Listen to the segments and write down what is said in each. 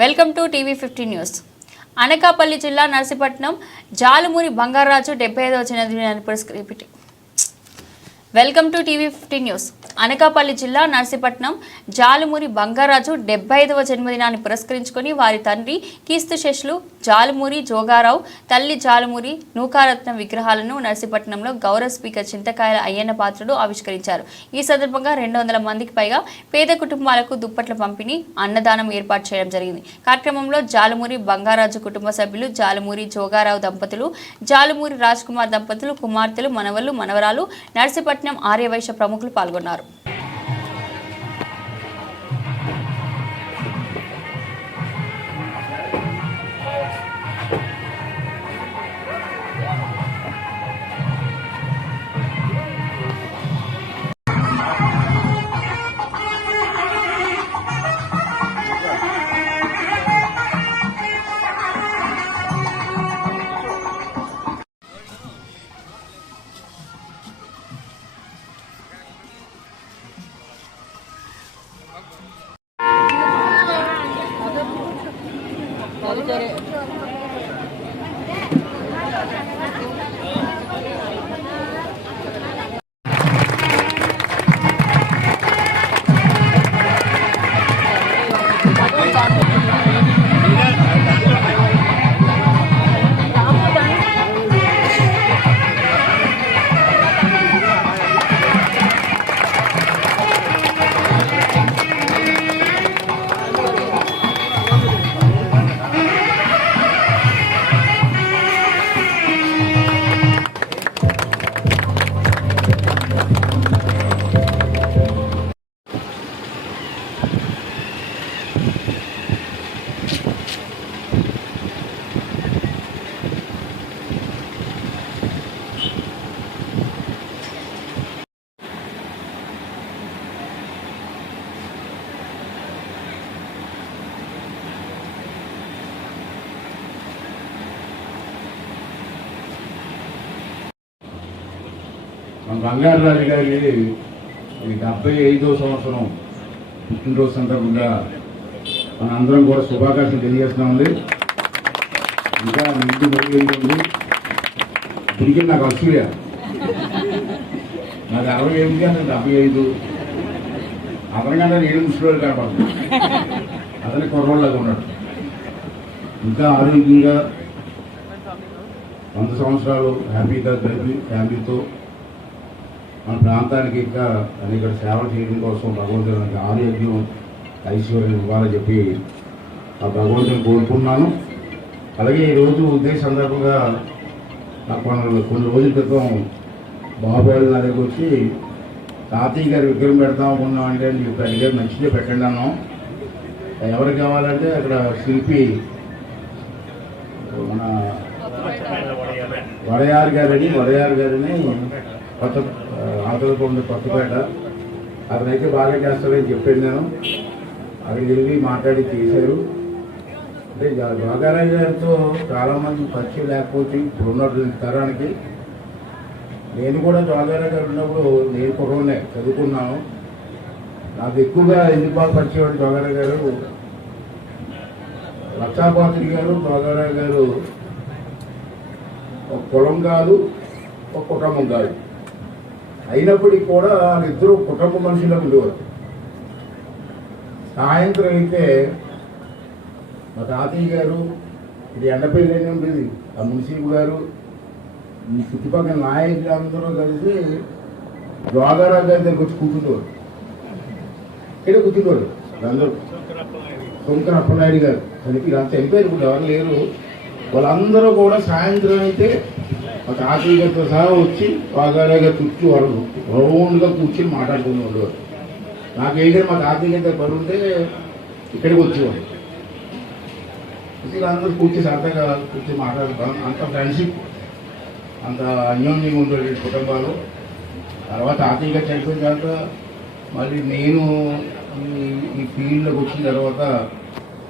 Welcome to TV fifty news. Anakapalli జిల్లా నర్సీపట్నం జాలుమూరి బంగారాజు డెబ్బై ఐదవ జన్మదినాన్ని పురస్కరిపిటి welcome to TV fifty news. Anakapalli జిల్లా నర్సీపట్నం జాలుమూరి బంగారాజు డెబ్బై ఐదవ జన్మదినాన్ని పురస్కరించుకొని వారి తండ్రి కీస్తు శేషులు జాలుమూరి జోగారావు తల్లి జాలుమూరి నూకారత్న విగ్రహాలను నర్సీపట్నంలో గౌరవ స్పీకర్ చింతకాయల అయ్యన్న పాత్రుడు ఆవిష్కరించారు. ఈ సందర్భంగా రెండు వందల మందికి పైగా పేద కుటుంబాలకు దుప్పట్ల పంపిణీ అన్నదానం ఏర్పాటు చేయడం జరిగింది. కార్యక్రమంలో జాలుమూరి బంగారాజు కుటుంబ సభ్యులు జాలుమూరి జోగారావు దంపతులు జాలుమూరి రాజ్ కుమార్ దంపతులు కుమార్తెలు మనవళ్ళు మనవరాలు నర్సీపట్నం ఆర్యవైశ్య ప్రముఖులు పాల్గొన్నారు. బంగారరాజు గారి డెబ్బై ఐదో సంవత్సరం పుట్టినరోజు సందర్భంగా మన అందరం కూడా శుభాకాంక్షలు తెలియజేస్తున్నామండి. ఇంకా నిండు మొదలైంది ఉంది? నాకు అసూయ నాకు అరవై ఎనిమిది అంటే డెబ్బై ఐదు. అతనికంటే నేను ముసలివాడు కనపడుతుంది అతని కుర్రోళ్ళగా ఉన్నాడు. ఇంకా ఆరోగ్యంగా వంద సంవత్సరాలు హ్యాపీగా గడిపి ఫ్యామిలీతో మన ప్రాంతానికి ఇంకా అనేక సేవలు చేయడం కోసం భగవంతునికి ఆరోగ్యం ఐశ్వర్యం ఇవ్వాలని చెప్పి ఆ భగవంతుని కోరుకున్నాను అలాగే ఈరోజు ఇదే సందర్భంగా నాకు కొన్ని కొన్ని రోజుల క్రితం బాబాయ్ నా దగ్గరికి వచ్చి తాతయ్య గారి విగ్రహం పెడతాం అనుకున్నాం అంటే నీకు అడిగారు మంచిగా పెట్టండి అన్నాం. ఎవరు కావాలంటే అక్కడ శిల్పి మన వడయార్ గారని వడయార్ గారిని కొత్త ఆంధ్రప్రదేశ్ కొత్తపేట. అతనైతే బాగా చేస్తాడని చెప్పాను నేను. అక్కడికి వెళ్ళి మాట్లాడి చేశారు అంటే జోగారాయ్ గారితో చాలామంది పరిచయం లేకపోతే ఇప్పుడు ఉన్నటువంటి తరానికి. నేను కూడా జోగారాయ్ గారు ఉన్నప్పుడు నేను కుర్రోనే చదువుకున్నాను. నాకు ఎక్కువగా ఎందుకు బాగా పరిచయం అంటే గారు లక్షాపాత్రి గారు జోగారాయ్ గారు ఒక కులం కాదు ఒక కుటుంబం కాదు. అయినప్పటికీ కూడా వాళ్ళిద్దరూ కుటుంబ మనుషులకు ఉండేవారు. సాయంత్రం అయితే మా తాతయ్య గారు ఇది ఎండపల్లి ఉండేది. ఆ మున్సిపు గారు ఈ చుట్టుపక్కల నాయకులు అందరూ కలిసి జోగారావు గారి దగ్గర వచ్చి కూర్చుంటారు ఇక్కడ కూర్చుంటారు అందరూ. సొంకర అప్పనాయుడు గారు. చనిపోయి వీళ్ళంతా చనిపోయారు ఇప్పుడు ఎవరు లేరు. వాళ్ళందరూ కూడా సాయంత్రం అయితే మా తాతయ్య సహా వచ్చి బాగారాగా చుట్టూ వాళ్ళు రౌండ్గా కూర్చొని మాట్లాడుకుని ఉండేవారు నాకు ఏదైనా మా తాతయ్య గారి ఉంటే ఇక్కడికి వచ్చేవాడు. అందరూ కూర్చొని సరదాగా కూర్చొని మాట్లాడుతాం అంత ఫ్రెండ్షిప్ అంత అన్యోన్యంగా ఉండే కుటుంబాలు. తర్వాత తాతయ్య చనిపోయిన తర్వాత మళ్ళీ నేను ఈ- ఫీల్డ్లోకి వచ్చిన తర్వాత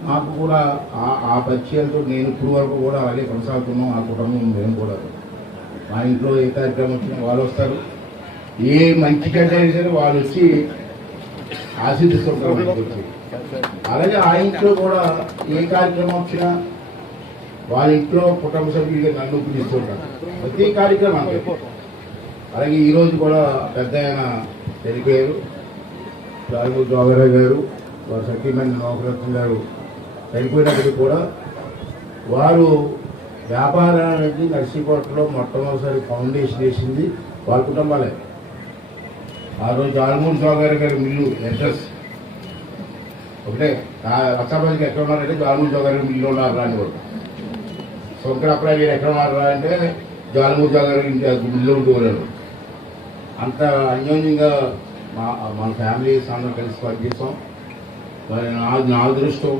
నాకు కూడా ఆ ఆ పరిచయాలతో నేను ఇప్పుడు వరకు కూడా అలాగే కొనసాగుతున్నాం. ఆ కుటుంబం మేము కూడా. మా ఇంట్లో ఏ కార్యక్రమం వచ్చినా వాళ్ళు వస్తారు. ఏ మంచి గడ్డ సరే వాళ్ళు వచ్చి ఆశీర్దిస్తుంటారు అలాగే ఆ ఇంట్లో కూడా ఏ కార్యక్రమం వచ్చినా వాళ్ళ ఇంట్లో కుటుంబ సభ్యులుగా నన్ను పిలుస్తుంటారు. ప్రతి కార్యక్రమం అలాగే ఈరోజు కూడా పెద్ద ఆయన చనిపోయారు. రాజు జోగరావు గారు వారి సత్యమైన నోకరత్న గారు చనిపోయినప్పటికీ కూడా వారు వ్యాపారానికి నర్సీకోటలో మొట్టమొదటిసారి ఫౌండేషన్ వేసింది వాళ్ళ కుటుంబాలే. ఆ రోజు ఆల్మూర్ జోగారి గారి మిల్లు అడ్రస్. ఒకటే రక్షాబాద్కి ఎక్కడ ఉన్నారంటే జాలమూరి జోగారి మిల్లు ఉన్నారు రాని వాడు శంకరప్రాయ మీరు ఎక్కడ ఉన్నారా అంటే జాలమూరి జోగారి ఇంటి మిల్లు ఉంటున్నారు అంత అన్యోన్యంగా మా మన ఫ్యామిలీస్ అందరం కలిసి పనిచేస్తాం మరి నా నా అదృష్టం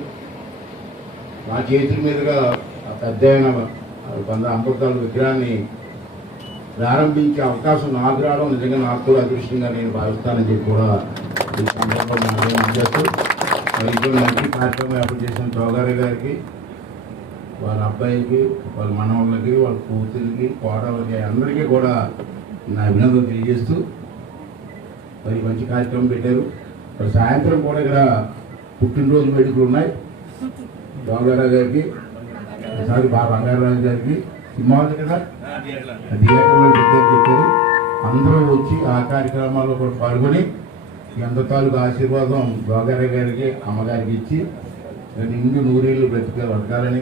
నా చేతుల మీదుగా పెద్ద అయిన వంద అమృతాల విగ్రహాన్ని ప్రారంభించే అవకాశం నాకు రావడం నిజంగా నాకు కూడా అదృష్టంగా నేను భావిస్తానని చెప్పి కూడా ఈ సందర్భంగా చేస్తూ మరి మంచి కార్యక్రమం ఏర్పాటు చేసిన చౌగారి గారికి వాళ్ళ అబ్బాయికి వాళ్ళ మనవాళ్ళకి వాళ్ళ కూతురికి కోడలకి అందరికీ కూడా నా అభినందనలు తెలియజేస్తూ మరి మంచి కార్యక్రమం పెట్టారు. మరి సాయంత్రం కూడా ఇక్కడ పుట్టినరోజు వేడుకలు ఉన్నాయి. చౌగారావు గారికి సారి బా బంగారాజు గారికి సినిమా కదా? థియేటర్లో దగ్గర చెప్పారు. అందరూ వచ్చి ఆ కార్యక్రమాల్లో కూడా పాల్గొని ఎంత తాలూకు ఆశీర్వాదం గోగారి గారికి అమ్మగారికి ఇచ్చి నిండు నూరేళ్ళు బ్రతికే బతకాలని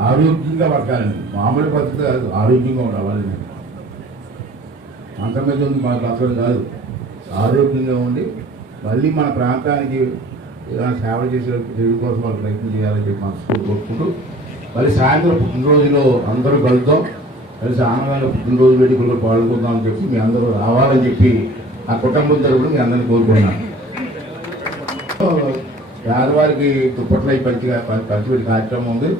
ఆరోగ్యంగా బతకాలని మామూలు బతుకు కాదు ఆరోగ్యంగా ఉండాలని అంత మీద ఉంది మాకు అసలు కాదు. ఆరోగ్యంగా ఉండి మళ్ళీ మన ప్రాంతానికి ఏదైనా సేవ చేసే తెలుగు కోసం వాళ్ళు ప్రయత్నం చేయాలని చెప్పి మనసు కోరుకుంటూ మళ్ళీ సాయంత్రం పుట్టినరోజులో అందరూ కలుద్దాం. కలిసి ఆనవాళ్ళ పుట్టినరోజు వేడుకల్లో పాల్గొందాం అని చెప్పి మీ అందరూ రావాలని చెప్పి ఆ కుటుంబం తరపున మీ అందరిని కోరుకున్నాను ఆడవారికి దుప్పట్లు పంచి పంచిపెట్టి కార్యక్రమం ఉంది.